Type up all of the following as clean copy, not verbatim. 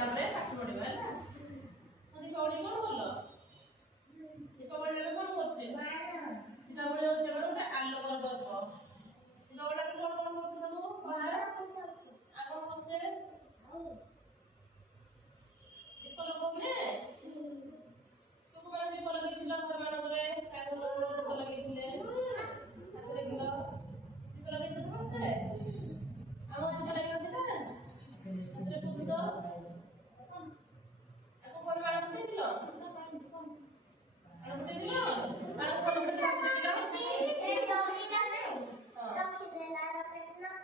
ତାପରେ ପାଠ ପଢିବା ହେଲା। ତ ଦୀପାବଳି କଣ କଲ? ଦୀପାବଳିରେ ଆମେ କଣ କରୁଛେ? ଦୀପାବଳି ହଉଛି ଆମର ଗୋଟେ ଆଲୋକର ପର୍ବ। ଦୀପାବଳିରେ କଣ କଣ କରୁଛେ ସବୁ? ଆଉ କଣ କରୁଛେ? ଦୀପ ଲଗାଉନେ? ଲୋକମାନେ ଦୀପ ଲଗେଇଥିଲ ଘର ମାନଙ୍କରେ, କାହା ଦୀପ ଲଗେଇଥିଲେ? ହାତ ଦେଖିଲ ଦୀପ ଲଗେଇଥିଲେ ସମସ୍ତେ? ଆମ ଦୀପ ଲଗେଇନଥିଲେ? ହାତରେ କୁଦୁତ ଆକୁ କଣ ବାଣ ଫୁଟେଇଥିଲ? ବାଣ ଫୁଟେଇଥିଲ? ବାଣ କଣ ଫୁଟେଇଥିଲ? ହାତ ଦେଖିଲ?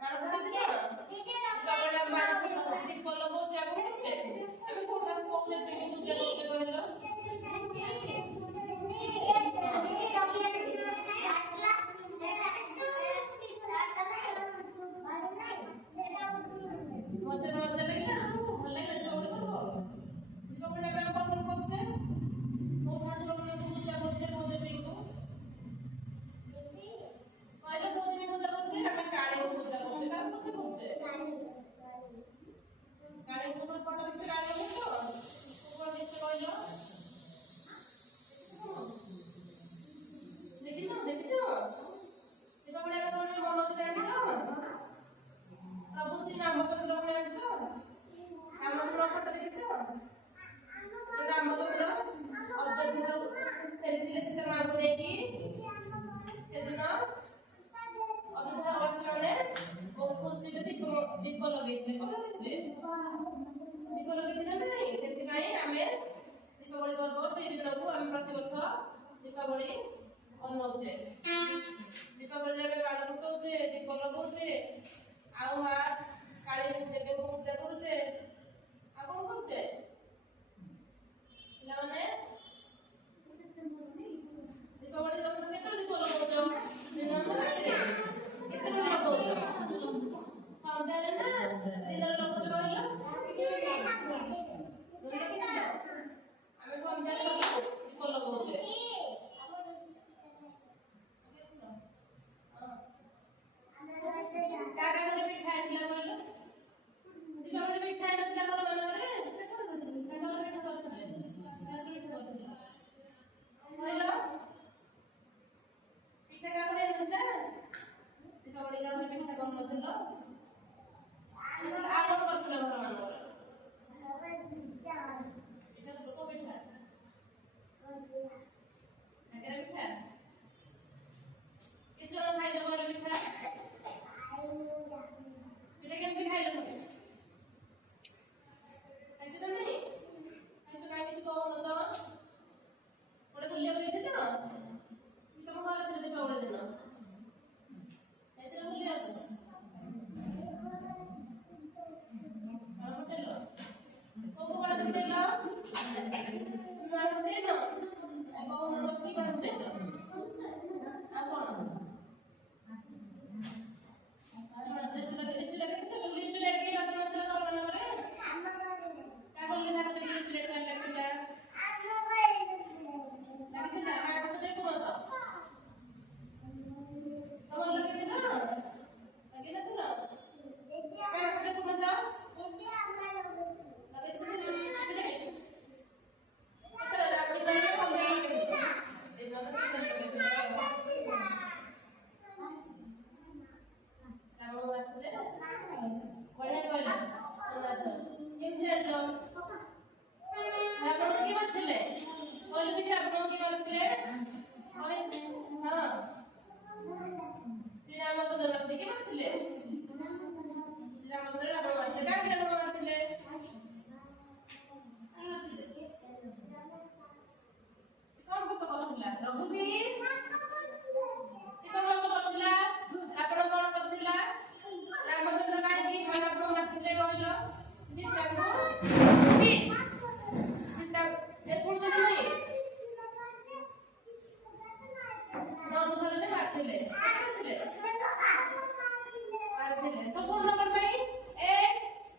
ବାଣ ଫୁଟେଇଥିଲ? ଦୀପାବଳି ଆମେ ବାଣ ଫୁଟଉଛେ, ଦୀପ ଲଗାଉଛେ, ଆଉ କଣ କରୁଛେ? ଆମେ କୋଉଟାକୁ କହୁଛେ ଏତିକି ପୂଜା କରୁଛେ କହିଲ? ମଜା ମଜା ଲାଗିଲା ଆମକୁ, ଭଲ ଲାଗିଲା ଦୀପାବଳି ପର୍ବ। ଦୀପାବଳି ଆମେ କଣ କଣ କରୁଛେ? କୋଉ ଠାକୁରଙ୍କୁ ପୂଜା କରୁଛେ? କୋଉ ଦେବୀଙ୍କୁ କହିଲ? କୋଉ ଦେବୀ ପୂଜା କରୁଛେ? ଆମେ କାଳୀଙ୍କୁ ପୂଜା କରୁଛେ। କାହାକୁ ପୂଜା କରୁଛେ? କାଳୀଙ୍କୁ ସବୁ ଫଟୋ ଦେଖିଛେ? କାଳୀଙ୍କ ଫଟୋ କଣ ଦେଖିଛେ କହିଲ? ଦେଖିଛ? ଦେଖିଛ? ଦୀପାବଳି ଆମେ କଣ ମନକୁ ଜାଣିଛ? ପ୍ରଭୁ ଶ୍ରୀ ରାମଚନ୍ଦ୍ରଙ୍କୁ ଜାଣିଛ? ରାମଚନ୍ଦ୍ର ଫଟୋ ଦେଖିଛ? ରାମଚନ୍ଦ୍ର ଅଯୋଧ୍ୟାରୁ ଫେରିଥିଲେ ସୀତା ମାଙ୍କୁ ନେଇକି। ସେଦିନ ଅଯୋଧ୍ୟା ବାସୀମାନେ ବହୁତ ଖୁସିରେ ଦୀପ ଲଗେଇଥିଲେ। କଣ ଲଗେଇଥିଲେ? ଦୀପ ଲଗେଇଥିଲେ ନା ନାହିଁ? ସେଥିପାଇଁ ଆମେ ଦୀପାବଳି ପର୍ବ ସେଇ ଦିନକୁ ଆମେ ପ୍ରତିବର୍ଷ ଦୀପାବଳି ଅନଉଛେ। ଦୀପାବଳିରେ ଆମେ ବାଣ ଫୁଟଉଛେ, ଦୀପ ଲଗାଉଛେ, ଆଉ ମା କାଳୀ ଦେବୀଙ୍କୁ ପୂଜା କରୁଛେ। ଆଉ କଣ କରୁଛେ ପିଲାମାନେ? ଦୀପାବଳି ତମେ କେତେବେଳେ ଦୀପ ଲଗାଉଛ? ଦିନ ନା ରାତିରେ? କେତେବେଳେ ଲଗାଉଛ? ସନ୍ଧ୍ୟାରେ ନା ଦିନରେ ଲଗାଉଛ କହିଲ? ଆମେ ସନ୍ଧ୍ୟାରେ ଦୀପ ଲଗାଉଛେ। କାହା ଘରେ ପିଠା ହେଇଥିଲା କହିଲ? ଦୀପାବଳି ପିଠା ହେଇନଥିଲା ଘର ମାନଙ୍କରେ? କାହା ଘରେ ପିଠା କରିଥିଲେ? କହିଲ? ପିଠା କାହା ଘରେ ହେଇନଥିଲା? ଦୀପାବଳି କାହା ଘରେ ପିଠା କରୁନଥିଲ? ଆଉ କଣ କରୁଥିଲ ଘର ମାନଙ୍କରେ? କୋଉ ପିଠା? କାକେରା ପିଠା? କେତେ ଜଣ ଖାଇଲ କହିଲ ପିଠା? ପିଠା କେମିତି ଖାଇଲ ସବୁ? ଖାଇଛ ନା ନାହିଁ? ଖାଇଛ? କାହିଁ କିଛି କହୁନ ତ? ଗୋଟେ ବୁଲିବାକୁ ଯାଇଥିଲ? ତମ ଘରେ ଥିଲେ ଦୀପାବଳି ଦିନ? ଯାଇଥିଲ ବୁଲିବାକୁ? ବାଣ ଫୁଟେଇଲ? କୋଉ ବାଣ ଫୁଟେଇଲ? ବାଣ ଫୁଟେଇଲ? କହୁନ କି ବାଣ ଫୁଟେଇଛ? ଆଉ କଣ? ଲିଚୁ ଲାଗିଥିଲା? ଲିଚୁ ଲାଇଟ୍ କେହି ଲଗେଇନଥିଲା ଘର ମାନଙ୍କରେ? କାହା ଘରେ ଲିଚୁ ଲାଇଟ୍ ଲାଗିଥିଲା? ଲାଗିଥିଲା? କାହା ହାତରେ କୁହ ତ? ତମର ଲଗେଇଥିଲ? ଲଗେଇନଥିଲ? କାହା ହାତରେ କୁହ ତ? ଲଗେଇଥିଲ ଲିଚୁ ଲାଇଟ୍? କେତେବେଳେ? ଦିନରେ ନା ସନ୍ଧ୍ୟାରେ ଲଗେଇଥିଲ? ଦିନରେ ସନ୍ଧ୍ୟାରେ ଲଗେଇଥିଲ? ରାମ ଆସିଥିଲେ? ବଢିଆ କହିଲ। କେମିତି ଜାଣିଲ? ରାବଣ କିଏ ମାରିଥିଲେ? କହିଲେ ଦେଖି ରାବଣ କିଏ ମାରିଥିଲେ? ହଁ ଶ୍ରୀରାମଚନ୍ଦ୍ର କିଏ ମାରିଥିଲେ? ଶ୍ରୀରାମଚନ୍ଦ୍ର ରାବଣ ମାରିଥିଲେ। କାହିଁକି ରାବଣ ମାରିଥିଲେ? ସେ କଣ ପାପ କରୁଥିଲା? ରଘୁବୀର? ସେ କଣ ପାପ କରୁଥିଲା? ରାବଣ କଣ କରୁଥିଲା? ରାମଚନ୍ଦ୍ର କାହିଁକି ରାବଣ ମାରିଥିଲେ କହିଲ? ସୀତାଙ୍କୁ ଶୁଣୁଛ ନାହିଁ? ଧନୁଷରେ ମାରିଥିଲେ। ତ ସ୍ୱର୍ଣ୍ଣ କଣ ପାଇଁ?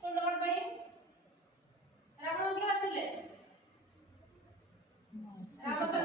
ସ୍ୱର୍ଣ୍ଣ କଣ ପାଇଁ? ରାବଣ କିଏ ମାରିଥିଲେ? ରାମଚନ୍ଦ୍ର